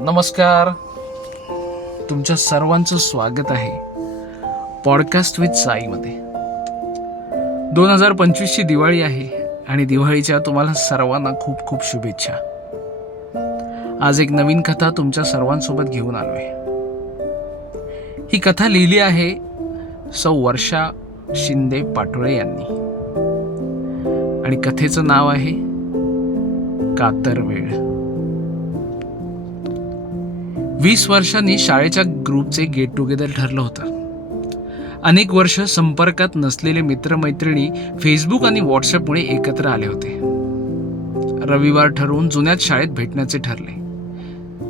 नमस्कार. तुमच्या सर्वांचं स्वागत आहे पॉडकास्ट विथ साईमध्ये. दोन हजार पंचवीसची दिवाळी आहे आणि दिवाळीच्या तुम्हाला सर्वांना खूप खूप शुभेच्छा. आज एक नवीन कथा तुमच्या सर्वांसोबत घेऊन आलो आहे ही कथा लिहिली आहे सौ वर्षा शिंदे पाटोळे यांनी. आणि कथेचं नाव आहे कातर वेळ वीस वर्षांनी शाळेच्या ग्रुपचे गेट टुगेदर ठरलं होतं. अनेक वर्ष संपर्कात नसलेले मित्रमैत्रिणी फेसबुक आणि व्हॉट्सअपमुळे एकत्र आले होते. रविवार ठरवून जुन्याच शाळेत भेटण्याचे ठरले.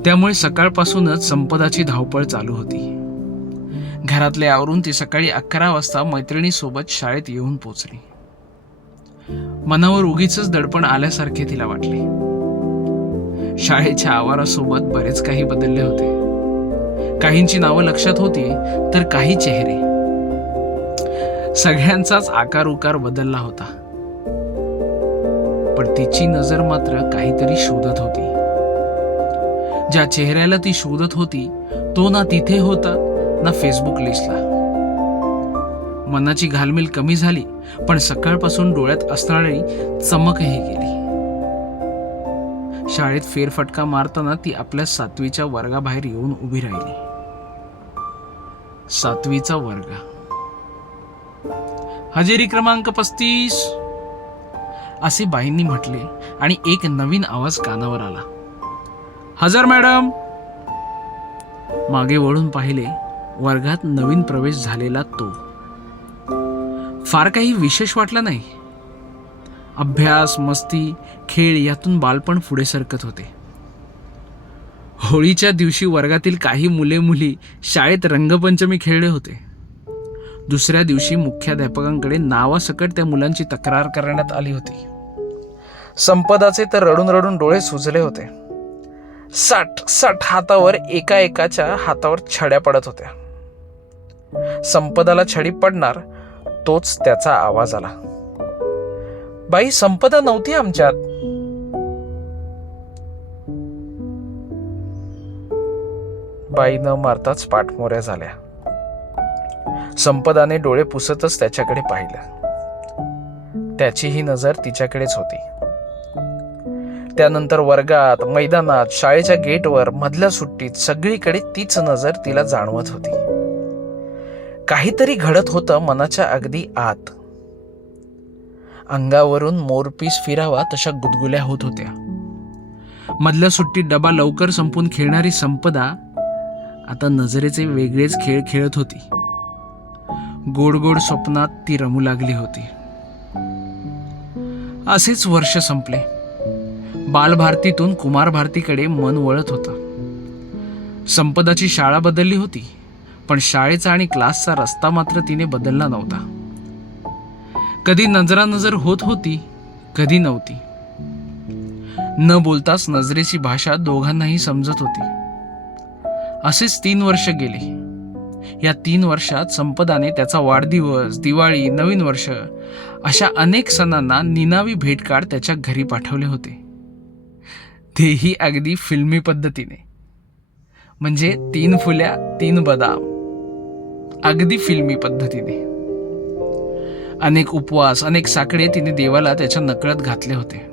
त्यामुळे सकाळपासूनच संपदाची धावपळ चालू होती. घरातले आवरून ती सकाळी अकरा वाजता मैत्रिणीसोबत शाळेत येऊन पोचली. मनावर उगीच दडपण आल्यासारखे तिला वाटले. शाळेच्या आवारासोबत बरेच काही बदलले होते. काहींची नावं लक्षात होती तर काही चेहरे. सगळ्यांचाच आकार उकार बदलला होता. पण तिची नजर मात्र काहीतरी शोधत होती. ज्या चेहऱ्याला ती शोधत होती तो ना तिथे होता ना फेसबुक लिस्टला मनाची घालमेल कमी झाली पण सकाळपासून डोळ्यात असणारी चमकही गेली. शाळेत फेरफटका मारताना ती आपल्या सातवीच्या वर्गाबाहेर येऊन उभी राहिली. सातवीचा वर्ग. हजेरी क्रमांक पस्तीस. असे बाईंनी म्हटले आणि एक नवीन आवाज कानावर आला. हजर मॅडम. मागे वळून पाहिले वर्गात नवीन प्रवेश झालेला तो. फार काही विशेष वाटला नाही. अभ्यास मस्ती खेळ यातून बालपण पुढे सरकत होते. होळीच्या दिवशी वर्गातील काही मुले मुली शाळेत रंगपंचमी खेळले होते. दुसऱ्या दिवशी मुख्याध्यापकांकडे नावासकट त्या मुलांची तक्रार करण्यात आली होती. संपदाचे तर रडून रडून डोळे सुजले होते. साठ साठ हातावर एका एकाच्या हातावर छड्या पडत होत्या. संपदाला छडी पडणार तोच त्याचा आवाज आला. बाई संपदा नव्हती आमच्यात. बाई न मारताच पाठमोऱ्या झाल्या. संपदाने डोळे पुसतच त्याच्याकडे पाहिलं. त्याचीही नजर तिच्याकडेच होती. त्यानंतर वर्गात मैदानात शाळेच्या गेटवर मधल्या सुट्टीत सगळीकडे तीच नजर तिला जाणवत होती. काहीतरी घडत होतं मनाच्या अगदी आत. अंगावरून मोरपीस फिरावा तशा गुदगुल्या होत होत्या. मधल्या सुट्टीत डबा लवकर संपून खेळणारी संपदा आता नजरेचे वेगळेच खेळ खेळत होती. गोड गोड स्वप्नात ती रमू लागली होती. असेच वर्ष संपले. बालभारतीतून कुमार भारतीकडे मन वळत होतं. संपदाची शाळा बदलली होती पण शाळेचा आणि क्लासचा रस्ता मात्र तिने बदलला नव्हता. कधी नजरानजर होत होती कधी नव्हती. न बोलताच नजरेची भाषा दोघांनाही समजत होती. असेच तीन वर्ष गेले. या तीन वर्षात संपदाने त्याचा वाढदिवस दिवाळी नवीन वर्ष अशा अनेक सणांना निनावी भेटकार्ड त्याच्या घरी पाठवले होते. तेही अगदी फिल्मी पद्धतीने. म्हणजे तीन फुल्या तीन बदाम. अगदी फिल्मी पद्धतीने. अनेक उपवास अनेक साकडे तिने देवाला त्याच्या नकळत घातले होते.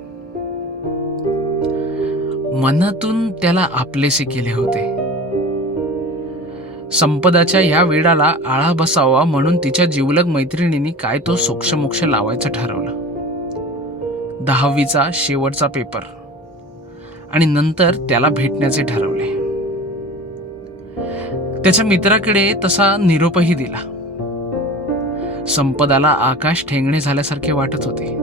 मनातून त्याला आपलेसे केले होते. संपदाच्या या वेळाला आळा बसावा म्हणून तिच्या जिवलग मैत्रिणींनी काय तो सोक्षमोक्ष लावायचं ठरवलं. दहावीचा शेवटचा पेपर. आणि नंतर त्याला भेटण्याचे ठरवले. त्याच्या मित्राकडे तसा निरोपही दिला. संपदाला आकाश ठेंगणे झाल्यासारखे वाटत होते.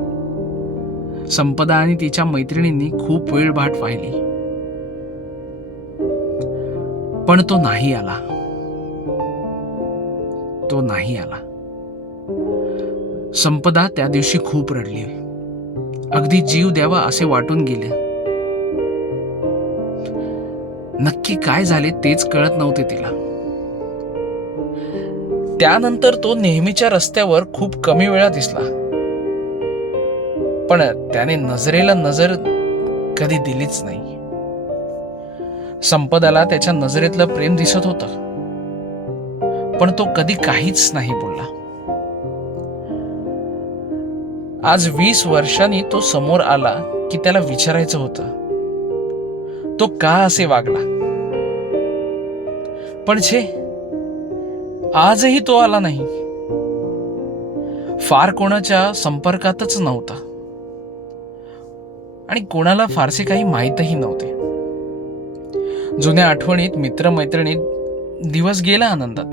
संपदा आणि तिच्या मैत्रिणींनी खूप वेळ वाट पाहिली. पण तो नाही आला. तो नाही आला. संपदा त्या दिवशी खूप रडली. अगदी जीव द्यावा असे वाटून गेले. नक्की काय झाले तेच कळत नव्हते तिला. त्यानंतर तो नेहमीच्या रस्त्यावर खूप कमी वेळा दिसला. पण त्याने नजरेला नजर कधी दिलीच नाही. संपदाला त्याच्या नजरेतलं प्रेम दिसत होतं. पण तो कधी काहीच नाही बोलला. आज वीस वर्षांनी तो समोर आला की त्याला विचारायचं होतं. तो का असे वागला? पण छे आजही तो आला नाही. फार कोणाच्या संपर्कातच नव्हता. आणि कोणाला फारसे काही माहीतही नव्हते. जुन्या आठवणीत मित्रमैत्रिणीत दिवस गेला आनंदात.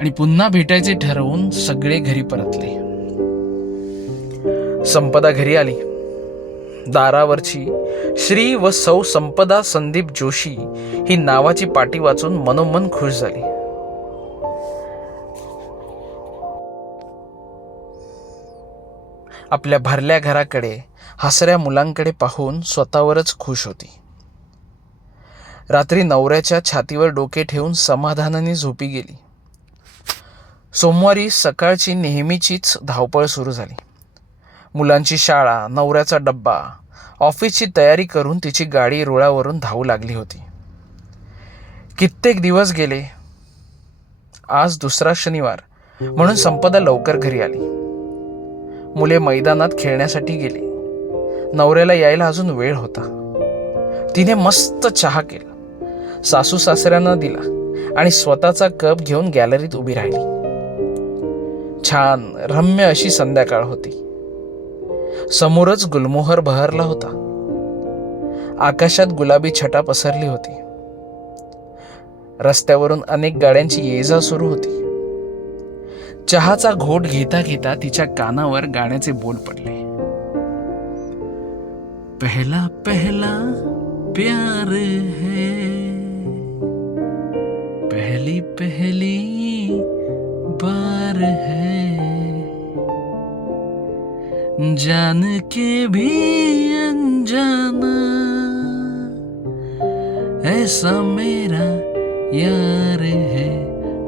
आणि पुन्हा भेटायचे ठरवून सगळे घरी परतले. संपदा घरी आली. दारावरची श्री व सौ संपदा संदीप जोशी ही नावाची पाटी वाचून मनोमन खुश झाली. आपल्या भरल्या घराकडे हसऱ्या मुलांकडे पाहून स्वतःवरच खुश होती. रात्री नवऱ्याच्या छातीवर डोके ठेवून समाधानाने झोपी गेली. सोमवारी सकाळची नेहमीचीच धावपळ सुरू झाली. मुलांची शाळा नवऱ्याचा डब्बा ऑफिसची तयारी करून तिची गाडी रुळावरून धावू लागली होती. कित्येक दिवस गेले. आज दुसरा शनिवार म्हणून संपदा लवकर घरी आली. मुले मैदानात खेळण्यासाठी गेली. नवऱ्याला यायला अजून वेळ होता. तिने मस्त चहा केला. सासू सासऱ्यांना दिला आणि स्वतःचा कप घेऊन गॅलरीत उभी राहिली. छान रम्य अशी संध्याकाळ होती. समोरच गुलमोहर बहरला होता. आकाशात गुलाबी छटा पसरली होती. रस्त्यावरून अनेक गाड्यांची ये जा सुरू होती. चहाचा घोट घेता घेता तिच्या कानावर गाण्याचे बोल पडले. पहला पहला प्यार है पहली पहली बार है। जान के भी अनजाना। ऐसा मेरा यार है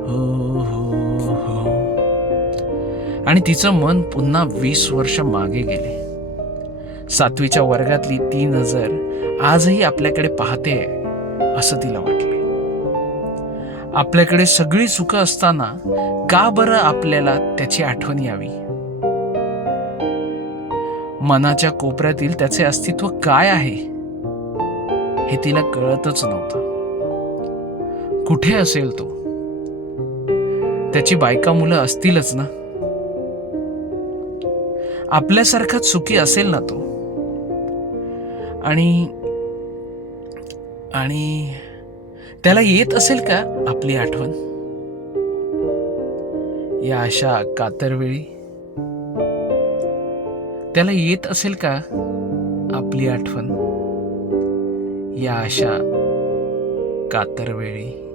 हो हो हो। आणि तिचं मन पुन्हा वीस वर्ष मागे गेले. सातवीच्या वर्गातली ती नजर आजही आपल्याकडे पाहते असं तिला वाटले. आपल्याकडे सगळी सुख असताना का बरं आपल्याला त्याची आठवण यावी? मनाच्या कोपऱ्यातील त्याचे अस्तित्व काय आहे? हे तिला कळतच नव्हतं. कुठे असेल तो? त्याची बायका मुलं असतीलच ना? आपल्यासारखा सुखी असेल ना तो? आणि आणि त्याला येत असेल का आपली आठवण? या अशा कातरवेळी त्याला येत असेल का? आपली आठवण. या अशा कातरवेळी.